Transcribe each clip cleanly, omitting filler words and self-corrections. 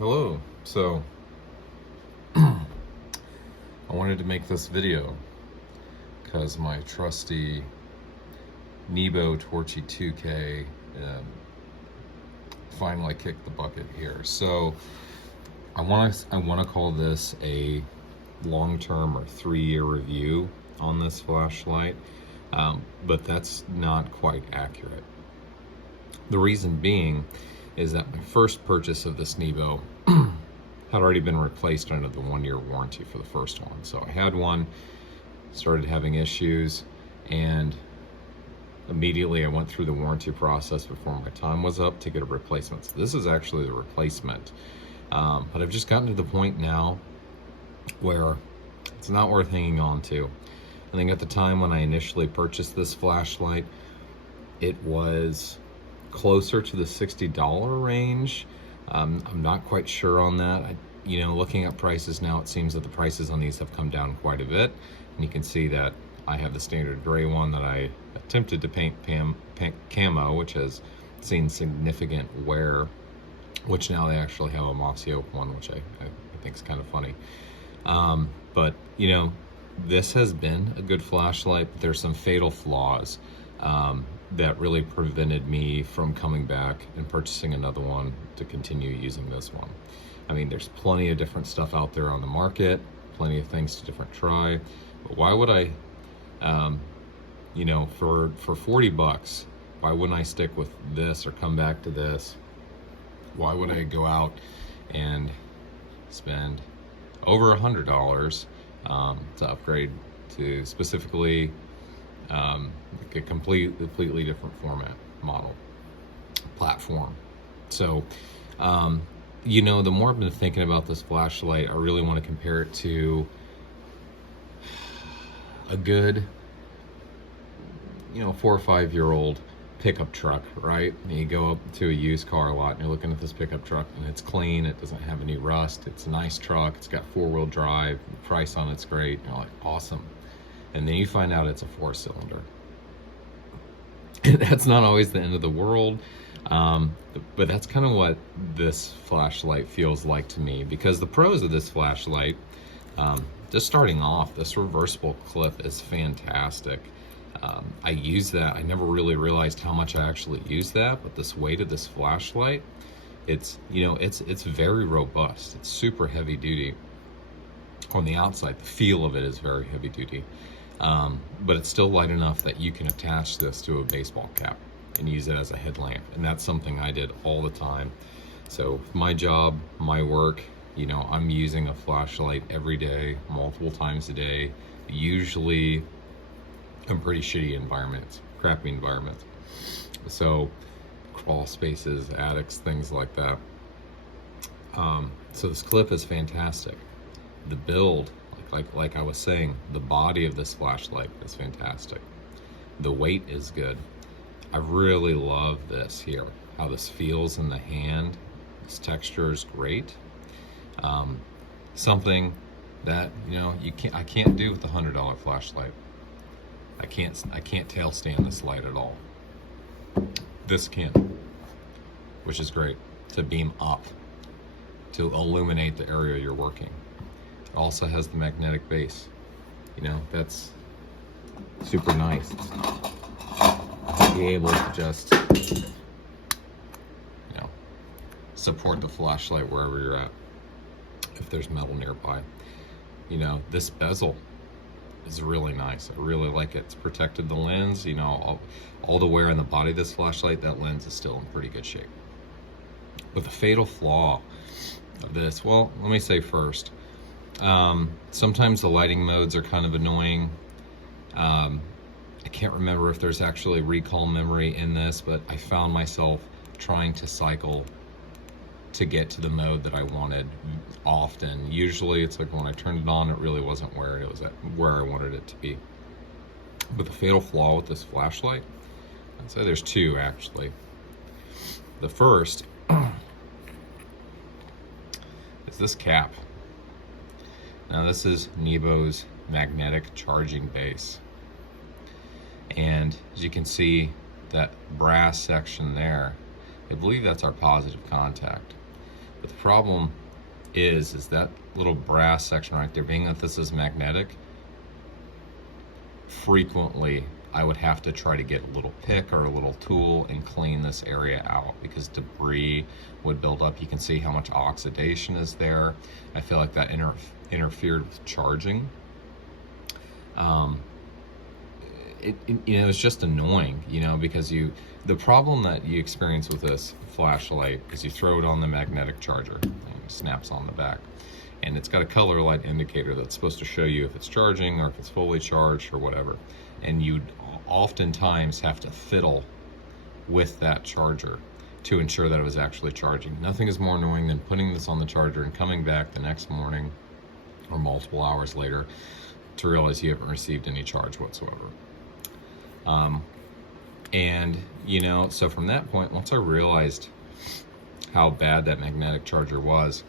Hello. So I wanted to make this video because my trusty NEBO Torchy 2K finally kicked the bucket here. So I want to call this a long-term or 3-year review on this flashlight, but that's not quite accurate. The reason being is that my first purchase of this NEBO had already been replaced under the 1-year warranty for the first one. So I had one, started having issues, and immediately I went through the warranty process before my time was up to get a replacement. So this is actually the replacement. But I've just gotten to the point now where it's not worth hanging on to. I think at the time when I initially purchased this flashlight, it was closer to the $60 range. I'm not quite sure on that. Looking at prices now, it seems that the prices on these have come down quite a bit. And you can see that I have the standard gray one that I attempted to paint camo, which has seen significant wear, which now they actually have a mossy oak one, which I think is kind of funny. But this has been a good flashlight, but there's some fatal flaws that really prevented me from coming back and purchasing another one to continue using this one. I mean, there's plenty of different stuff out there on the market, plenty of things to try, but why would I, for 40 bucks, why wouldn't I stick with this or come back to this? Why would I go out and spend over $100 to upgrade to specifically a completely different format, model, platform? So, the more I've been thinking about this flashlight, I really want to compare it to a good, 4 or 5 year old pickup truck, right? And you go up to a used car lot and you're looking at this pickup truck and it's clean, it doesn't have any rust, it's a nice truck, it's got 4-wheel drive, the price on it's great, you're like, awesome. And then you find out it's a 4-cylinder. That's not always the end of the world, but that's kind of what this flashlight feels like to me, because the pros of this flashlight, just starting off, this reversible clip is fantastic. I use that. I never really realized how much I actually use that, but this weight of this flashlight, it's very robust. It's super heavy duty on the outside. The feel of it is very heavy duty, but it's still light enough that you can attach this to a baseball cap and use it as a headlamp. And that's something I did all the time. So my job, my work, I'm using a flashlight every day, multiple times a day, usually in pretty shitty environments, crappy environments. So crawl spaces, attics, things like that. So this clip is fantastic. The build, like I was saying, the body of this flashlight is fantastic. The weight is good. I really love this here, how this feels in the hand. This texture is great. Something that I can't do with the $100 flashlight. I can't tail stand this light at all. This can, which is great to beam up, to illuminate the area you're working. It also has the magnetic base. That's super nice to be able to just support the flashlight wherever you're at, if there's metal nearby. This bezel is really nice. I really like it. It's protected the lens. All the wear on the body of this flashlight, that lens is still in pretty good shape. But the fatal flaw of this, well, let me say first, sometimes the lighting modes are kind of annoying. I can't remember if there's actually recall memory in this, but I found myself trying to cycle to get to the mode that I wanted often. Usually it's like when I turned it on, it really wasn't where it was at, where I wanted it to be. But the fatal flaw with this flashlight, I'd say there's two actually. The first is this cap. Now this is NEBO's magnetic charging base. And as you can see, that brass section there, I believe that's our positive contact. But the problem is that little brass section right there, being that this is magnetic, frequently I would have to try to get a little pick or a little tool and clean this area out because debris would build up. You can see how much oxidation is there. I feel like that interfered with charging. It's just annoying, because the problem that you experience with this flashlight is you throw it on the magnetic charger and it snaps on the back. And it's got a color light indicator that's supposed to show you if it's charging or if it's fully charged or whatever. And you'd oftentimes have to fiddle with that charger to ensure that it was actually charging. Nothing is more annoying than putting this on the charger and coming back the next morning or multiple hours later to realize you haven't received any charge whatsoever. So from that point, once I realized how bad that magnetic charger was,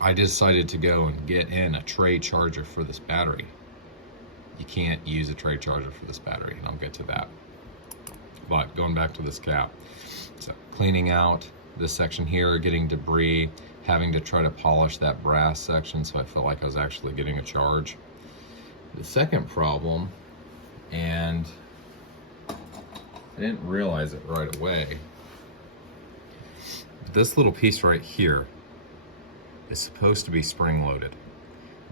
I decided to go and get in a tray charger for this battery. You can't use a tray charger for this battery, and I'll get to that. But going back to this cap, so cleaning out this section here, getting debris, having to try to polish that brass section so I felt like I was actually getting a charge. The second problem, and I didn't realize it right away, this little piece right here is supposed to be spring loaded.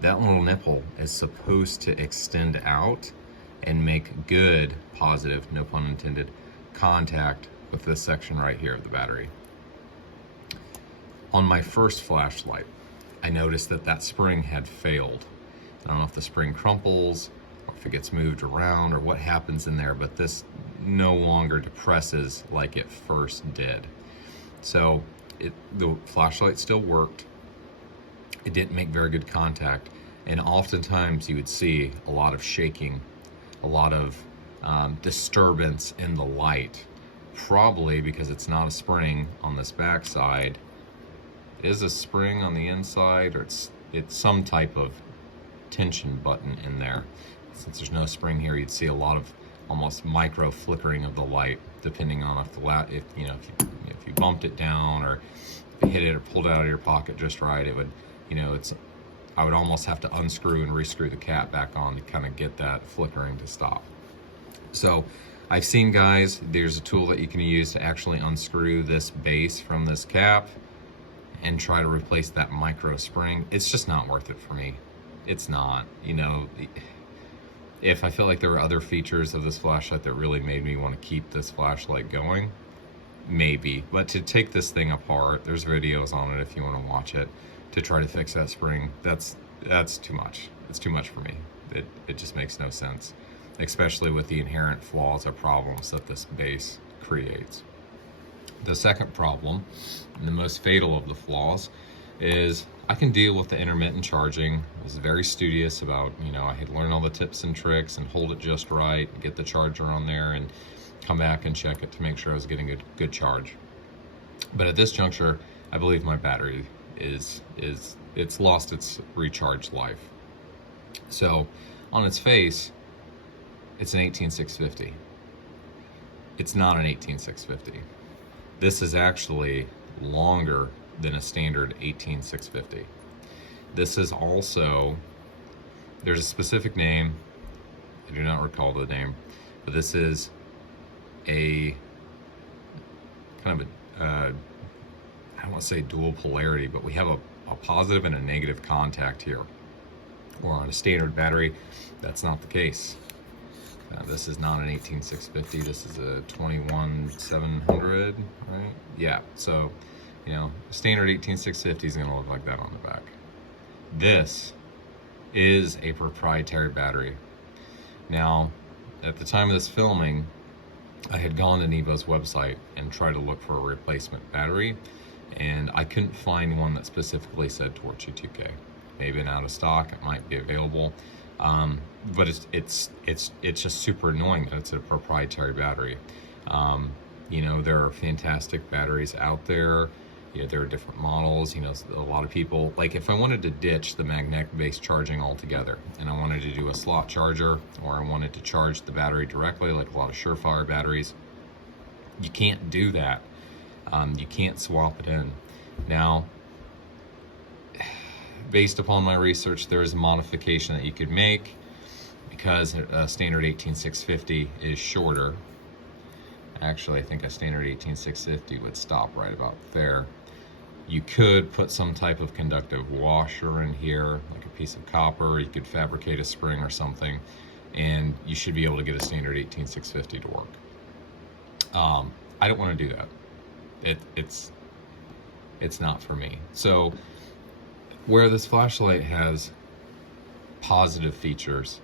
That little nipple is supposed to extend out and make good, positive, no pun intended, contact with this section right here of the battery. On my first flashlight, I noticed that spring had failed. I don't know if the spring crumples or if it gets moved around or what happens in there, but this no longer depresses like it first did. So the flashlight still worked. It didn't make very good contact, and oftentimes you would see a lot of shaking, a lot of disturbance in the light, probably because it's not a spring on this back side. It is a spring on the inside, or it's some type of tension button in there. Since there's no spring here, you'd see a lot of almost micro flickering of the light, depending on if you bumped it down or if you hit it or pulled it out of your pocket just right, it would. I would almost have to unscrew and rescrew the cap back on to kind of get that flickering to stop. So I've seen guys, there's a tool that you can use to actually unscrew this base from this cap and try to replace that micro spring. It's just not worth it for me. It's not, if I felt like there were other features of this flashlight that really made me want to keep this flashlight going, maybe. But to take this thing apart, there's videos on it if you want to watch it, to try to fix that spring, that's too much. It's too much for me. It just makes no sense, especially with the inherent flaws or problems that this base creates. The second problem, and the most fatal of the flaws, is I can deal with the intermittent charging. I was very studious about, I had learned all the tips and tricks and hold it just right, get the charger on there and come back and check it to make sure I was getting a good charge. But at this juncture, I believe my battery it's lost its recharge life. So on its face, it's an 18650. It's not an 18650. This is actually longer than a standard 18650. This is also, there's a specific name, I do not recall the name, but this is a kind of I don't want to say dual polarity, but we have a positive and a negative contact here. Or on a standard battery, that's not the case. This is not an 18650, this is a 21700, right? Yeah, so, a standard 18650 is going to look like that on the back. This is a proprietary battery. Now, at the time of this filming, I had gone to NEBO's website and tried to look for a replacement battery, and I couldn't find one that specifically said Torchy 2K. Maybe been out of stock, it might be available, but it's just super annoying that it's a proprietary battery. There are fantastic batteries out there. There are different models. A lot of people, like if I wanted to ditch the magnetic-based charging altogether and I wanted to do a slot charger, or I wanted to charge the battery directly like a lot of Surefire batteries, you can't do that. You can't swap it in. Now, based upon my research, there is a modification that you could make because a standard 18650 is shorter. Actually, I think a standard 18650 would stop right about there. You could put some type of conductive washer in here, like a piece of copper. You could fabricate a spring or something, and you should be able to get a standard 18650 to work. I don't want to do that. It's not for me. So where this flashlight has positive features,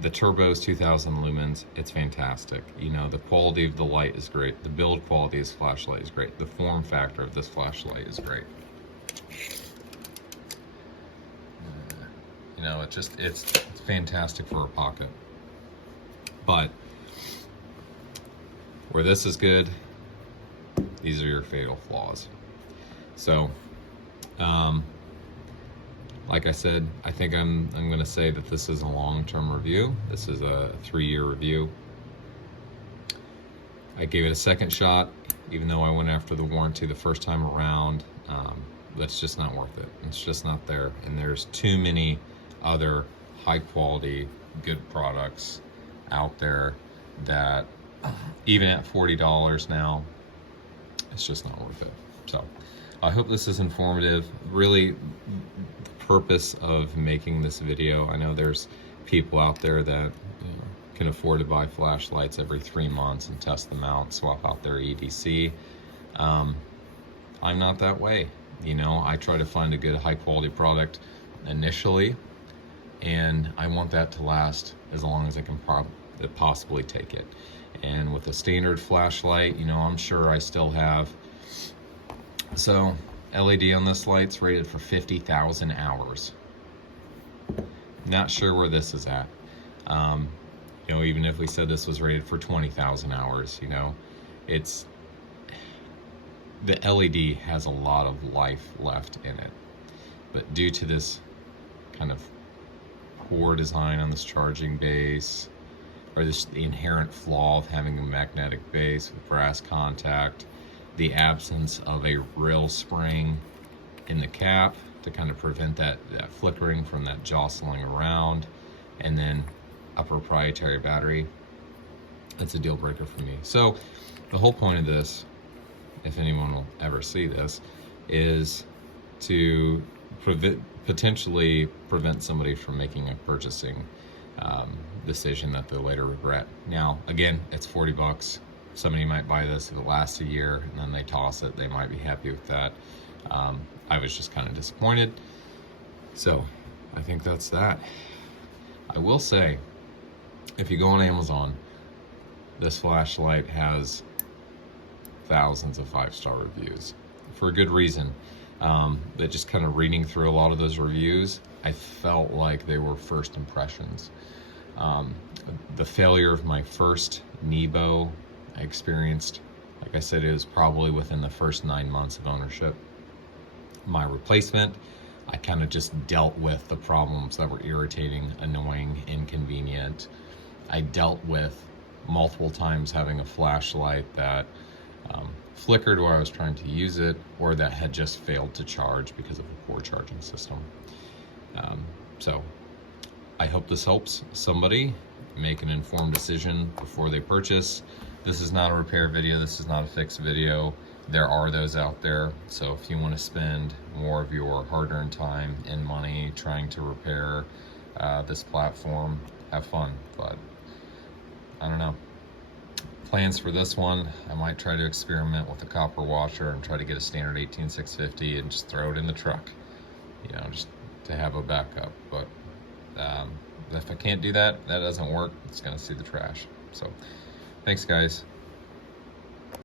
the turbo is 2000 lumens. It's fantastic. You know, the quality of the light is great. The build quality of this flashlight is great. The form factor of this flashlight is great. You know, it's fantastic for a pocket. But where this is good, these are your fatal flaws. So, like I said, I think I'm going to say that this is a long-term review. This is a 3-year review. I gave it a second shot, even though I went after the warranty the first time around. That's just not worth it. It's just not there. And there's too many other high-quality, good products out there that, even at $40 now, it's just not worth it. So I hope this is informative. Really, the purpose of making this video, I know there's people out there that, you know, can afford to buy flashlights every 3 months and test them out, swap out their EDC. I'm not that way. You know, I try to find a good high quality product initially, and I want that to last as long as I can possibly take it. And with a standard flashlight, you know, I'm sure I still have, so LED on this light's rated for 50,000 hours. Not sure where this is at. You know, even if we said this was rated for 20,000 hours, you know, the LED has a lot of life left in it. But due to this kind of poor design on this charging base, or this inherent flaw of having a magnetic base with brass contact, the absence of a real spring in the cap to kind of prevent that flickering from that jostling around, and then a proprietary battery, that's a deal breaker for me. So the whole point of this, if anyone will ever see this, is to potentially prevent somebody from making a purchasing decision that they'll later regret. Now, again, it's 40 bucks. Somebody might buy this if it lasts a year and then they toss it. They might be happy with that. I was just kind of disappointed. So I think that's that. I will say, if you go on Amazon, this flashlight has thousands of 5-star reviews for a good reason. But just kind of reading through a lot of those reviews, I felt like they were first impressions. The failure of my first NEBO I experienced, like I said, it was probably within the first 9 months of ownership. My replacement, I kind of just dealt with the problems that were irritating, annoying, inconvenient. I dealt with multiple times having a flashlight that flickered while I was trying to use it, or that had just failed to charge because of a poor charging system. So I hope this helps somebody make an informed decision before they purchase. This is not a repair video. This is not a fix video. There are those out there. So if you want to spend more of your hard-earned time and money trying to repair this platform, have fun. But I don't know. Plans for this one, I might try to experiment with a copper washer and try to get a standard 18650 and just throw it in the truck, you know, just to have a backup. But if I can't do that, that doesn't work, it's gonna see the trash. So thanks guys.